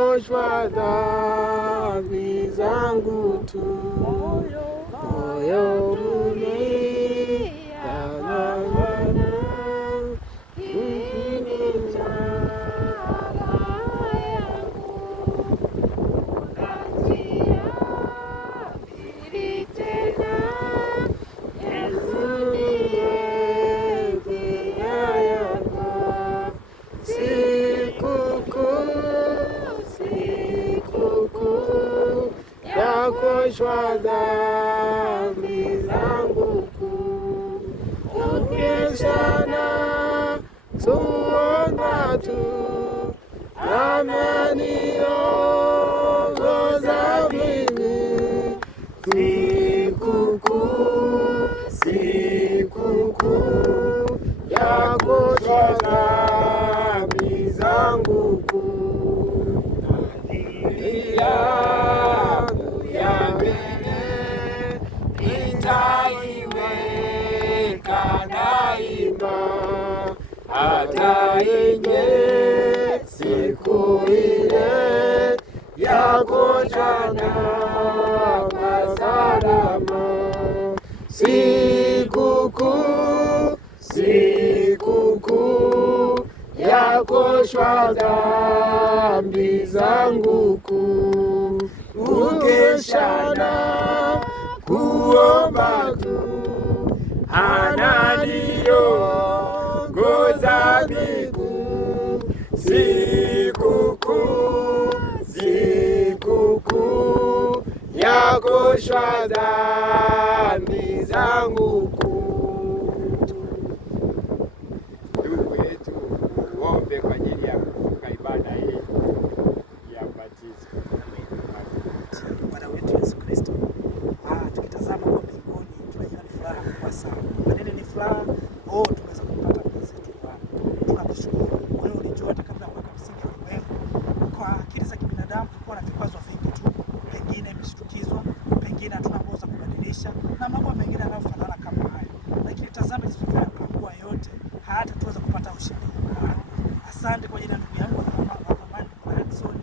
Oshwa dhambi zangu tu, moyo kuoshwa dhambi zangu kuu, ukeshana tuomba tu, amaniongoza mimi, sikukuu ya kuoshwa dhambi zangu kuu, nitaiweka daima, hata yenye siku ile ya kuoshwa dhambi salama. Sikukuu ya kuoshwa dhambi zangu kuu, ukeshana kuomba tu, ananiongoza miguu, sikukuu ya kuoshwa dhambi zangu kuu. Ndugu yetu, uombe kwa ajili ya kufunga ibada hii ya ubatizo. Bwana wetu Yesu Kristo, tukitazama kwa mbinguni tunaiona furaha kubwa sana. Kwa nini ni furaha? Tumeweza kupata mpenzi wetu Bwana. Tunakushukuru. Wewe ulijua hata kabla ya kuweka msingi wa ulimwengu, kwa akili za kibinadamu tulikuwa na vikwazo vingi tu, pengine imeshtukizwa, pengine hatuna nguvu za kubadilisha na mambo mengine yanayofanana kama haya. Lakini tazama jinsi tunavyopangua yote hata tuweza kupata ushindi. Asante kwa ajili ya ndugu yangu wa thamani Blackson.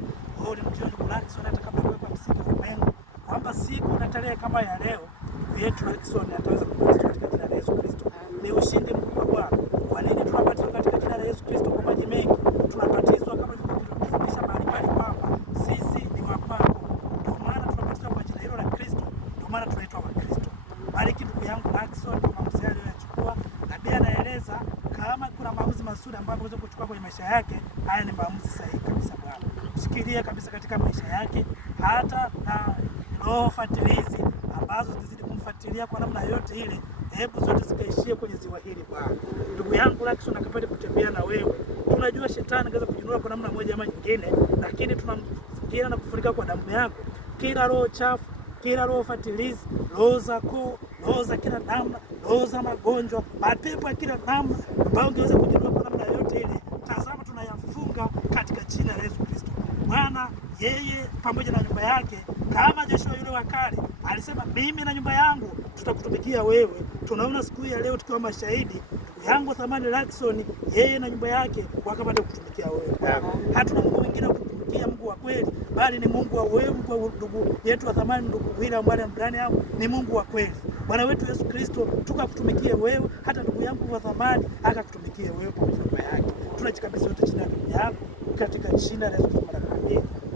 Ni mtu Blackson hata kabla ya kuweka msingi wa ulimwengu, kwamba siku na tarehe kama ya leo ndugu yetu Blackson ataweza kubatizwa katika jina la Yesu Kristo. Ni ushindi mkubwa Bwana. Kwa nini tunabatizwa katika jina la Yesu Kristo kwa maji mengi? Tunabatizwa kama tulivyofundisha mahali pale kwamba sisi ni wa kwako. Ndio maana tunabatizwa kwa jina hilo la Kristo. Ndio maana tunaitwa wa Kristo. Bariki ndugu yangu Blackson kwa maamuzi aliyochukua, na pia anaeleza kama kuna maamuzi mazuri ambayo anaweza kuchukua kwenye maisha yake. Haya ni maamuzi sahihi kabisa Bwana. Shikilia kabisa katika maisha yake, hata na roho fatilizi ambazo zizidi kumfuatilia kwa namna yote ile, hebu zote zikaishie kwenye ziwa hili Bwana. Ndugu yangu Blackson akapate kutembea na wewe. Tunajua shetani anaweza kujinua kwa namna moja ama nyingine, lakini tunamzuia na kufunika kwa damu yako kila roho chafu, kila roho fatilizi, roho za koo, roho za kila namna, roho za magonjwa, mapepo ya kila namna ambayo ungeweza kujinua kwa namna yote ile. Tazama, tunayafunga katika jina la Yesu Kristo. Bwana, yeye pamoja na nyumba yake, kama Joshua yule wa kale alisema, mimi na nyumba yangu tutakutumikia wewe. Tunaona siku ya leo tukiwa mashahidi, ndugu yangu thamani Blackson, yeye na nyumba yake wakapata kutumikia wewe. Hatuna Mungu mwingine wa kutumikia, Mungu wa kweli, bali ni Mungu wa wewe. Mungu wa ndugu yetu wa thamani, ndugu William Branham, ni Mungu wa kweli. Bwana wetu Yesu Kristo, tukakutumikie wewe, hata ndugu yangu wa thamani akakutumikie wewe pamoja na nyumba yake. Tunajikabidhi yote chini ya mikono yako katika jina la Yesu Kristo.